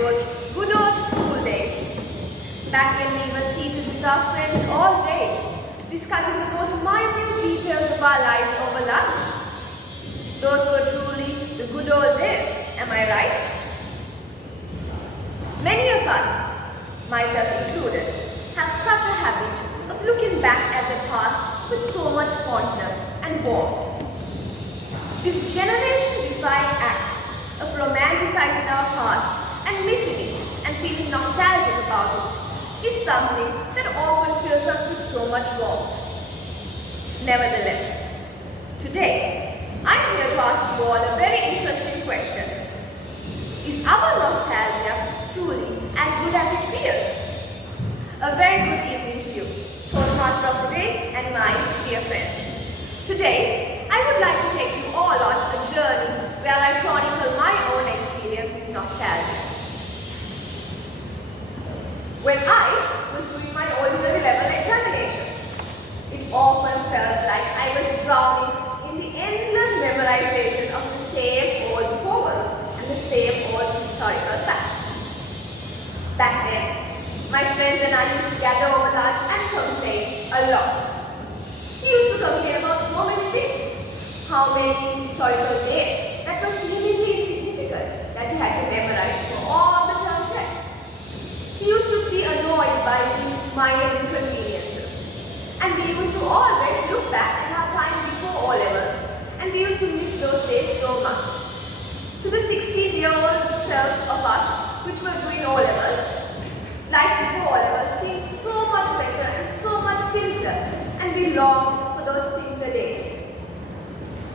those good old school days, back when we were seated with our friends all day, discussing the most minute details of our lives over lunch. Those were truly the good old days, am I right? Many of us, myself included, have such a habit of looking back at the past with so much fondness and warmth. This generation-defining act of romanticizing our past and missing it and feeling nostalgic about it is something that often fills us with so much warmth. Nevertheless, today I'm here to ask you all a very interesting question. Is our nostalgia truly as good as it feels? A very good evening to you, Toastmaster of the day and my dear friends. Today, I would like to take you all on a journey where I chronicle my own experience with nostalgia. When I was doing my ordinary level examinations, it often felt like I was drowning in the endless memorization of the same old poems and the same old historical facts. Back then, my friends and I used to gather over lunch and complain a lot. We used to complain about so many things. How many historical dates that were seemingly insignificant that we had to memorize for all the term tests. We used to be annoyed by these minor inconveniences. And we used to always look back at our time before O-levels, and we used to miss those days so much. To the 16-year-old selves of us, which were doing O-levels, life before O-levels seemed so much better and so much simpler, and we longed for those simpler days.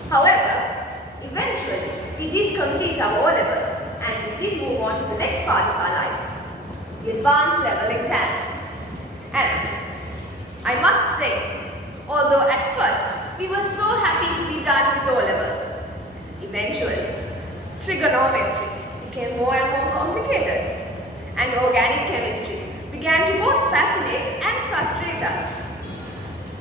However, eventually, we did complete our O-levels, and we did move on to the next part of our lives, the advanced level exam. And I must say, although at first we were so happy to be done with O-levels, eventually trigonometry became more and more complicated, and organic chemistry began to both fascinate and frustrate us.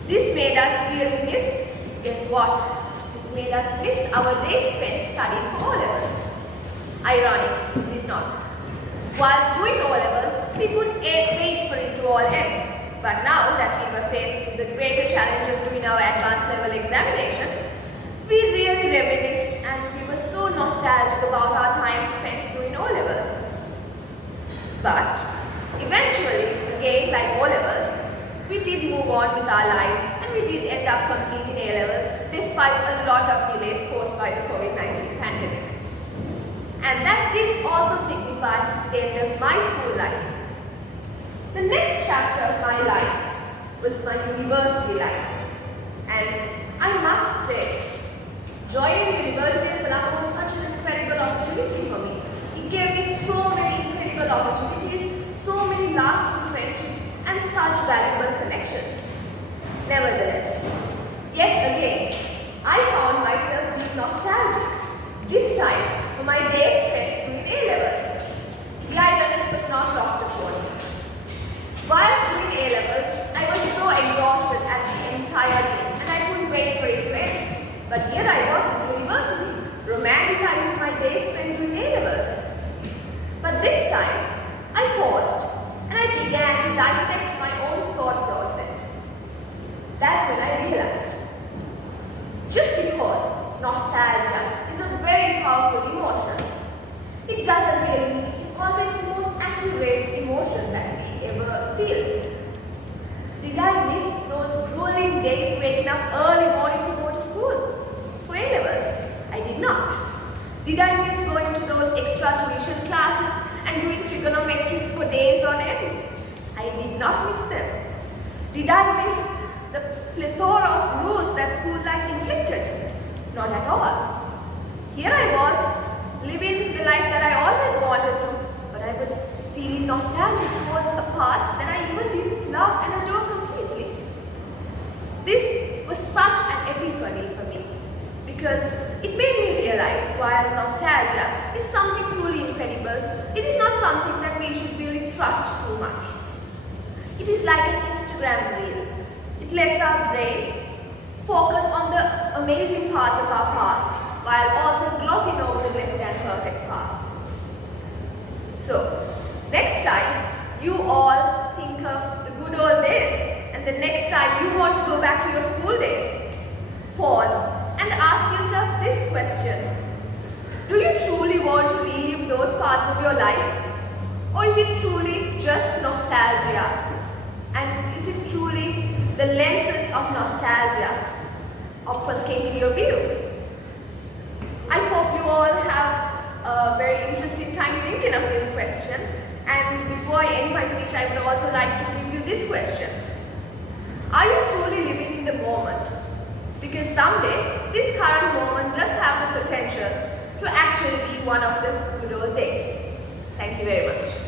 This made us really miss, guess what? This made us miss our days spent studying for O-levels. Ironic, is it not? Whilst doing O-levels, we could wait for it to all end. But now that we were faced with the greater challenge of doing our advanced level examinations, we really reminisced and we were so nostalgic about our time spent doing O-levels. But eventually, again like O-levels, we did move on with our lives and we did end up completing A-levels despite a lot of delays caused by the COVID-19 pandemic. And that did also signify the end of my school life. The next chapter of my life was my university life. And I must say, joining the University of Colombo was such an incredible opportunity for me. It gave me so many incredible opportunities, so many lasting friendships, and such valuable connections. Nevertheless, yet again, I found myself being nostalgic, this time for my days spent doing A-levels. The irony was not lost upon me. Whilst doing A-levels, I was so exhausted at the entire day and I couldn't wait for it to end. But here I was in university, romanticizing my days spent doing A-levels. But this time, I paused and I began to dissect my own thought process. That's when I realized, just because nostalgia is a very powerful emotion, it doesn't really mean it's always the most accurate emotion that we ever feel. Did I miss those grueling days waking up early morning to go to school for A-levels? I did not. Did I miss going to those extra tuition classes and doing trigonometry for days on end? I did not miss them. Did I miss the plethora of rules that school life inflicted? Not at all. Here I was, living the life that I always wanted to, but I was feeling nostalgic towards a past that I even didn't love and adore completely. This was such an epiphany for me because it made me realize while nostalgia is something truly incredible, it is not something that we should really trust too much. It is like an Instagram reel. It lets our brain focus on the amazing parts of our past while also glossing over the less than perfect past. So, next time you all think of the good old days, and the next time you want to go back to your school days, pause and ask yourself this question. Do you truly want to relive those parts of your life? Or is it truly just nostalgia? And is it truly the lenses of nostalgia obfuscating your view? I hope you all have a very interesting time thinking of this question. And before I end my speech, I would also like to give you this question. Are you truly living in the moment? Because someday, this current moment does have the potential to actually be one of the good old days. Thank you very much.